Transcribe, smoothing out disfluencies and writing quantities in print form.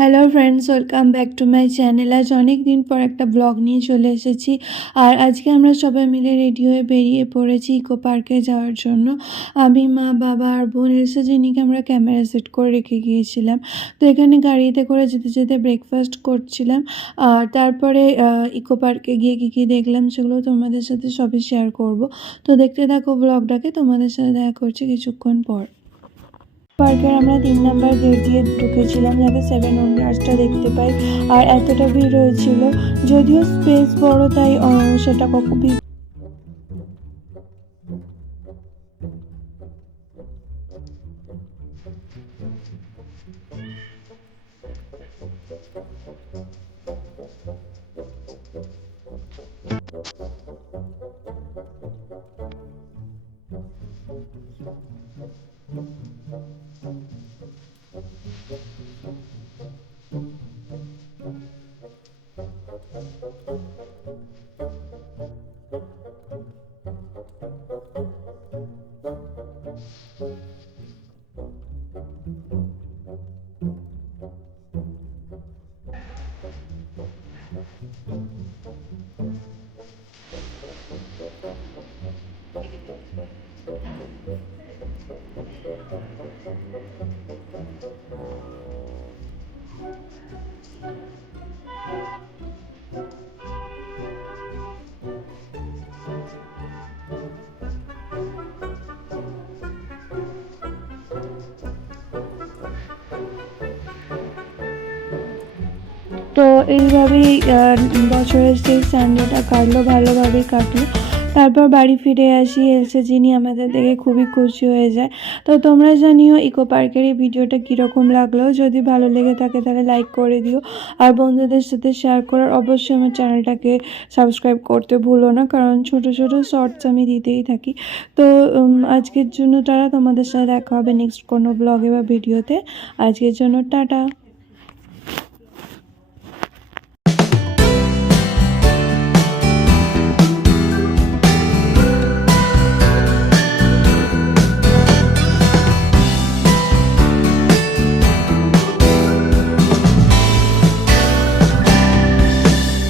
Hello friends, welcome back to my channel. আজ অনেক দিন পর একটা ব্লগ নিয়ে চলে এসেছি। আর আজকে আমরা সবাই মিলে রেডি হয়ে বেরিয়ে পড়েছি ইকো পার্কে যাওয়ার জন্য। আমি, মা, বাবা আর বোন এসে যিনিকে আমরা ক্যামেরা সেট করে রেখে গিয়েছিলাম। তো এখানে গাড়িতে করে যেতে যেতে ব্রেকফাস্ট করছিলাম। আর তারপরে ইকো পার্কে গিয়ে কী দেখলাম সেগুলো তোমাদের সাথে সবই শেয়ার করব। তো দেখতে থাকো ব্লগটাকে, তোমাদের সাথে দেখা করছি কিছুক্ষণ পর। পার্কের আমরা 3 নাম্বার গেট দিয়ে ঢুকেছিলাম যাতে 7 ওয়ান্ডার্সটা দেখতে পাই। আর এতটা ভিড় হয়েছিল, যদিও স্পেস বড় তাই সেটা খুবই তো এইভাবেই বছরের সেই সানডেটা কাটলো, ভালোভাবেই কাটলো। তারপর বাড়ি ফিরে আসি, এসে যিনি আমাদের দেখে খুবই খুশি হয়ে যায়। তো তোমরা জানিও ইকো পার্কের এই ভিডিওটা কীরকম লাগলো। যদি ভালো লেগে থাকে তাহলে লাইক করে দিও, আর বন্ধুদের সাথে শেয়ার করার অবশ্যই আমার চ্যানেলটাকে সাবস্ক্রাইব করতে ভুলো না, কারণ ছোট ছোট শর্টস আমি দিতেই থাকি। তো আজকের জন্য তোমাদের সাথে দেখা হবে নেক্সট কোনো ব্লগে বা ভিডিওতে। আজকের জন্য টাটা।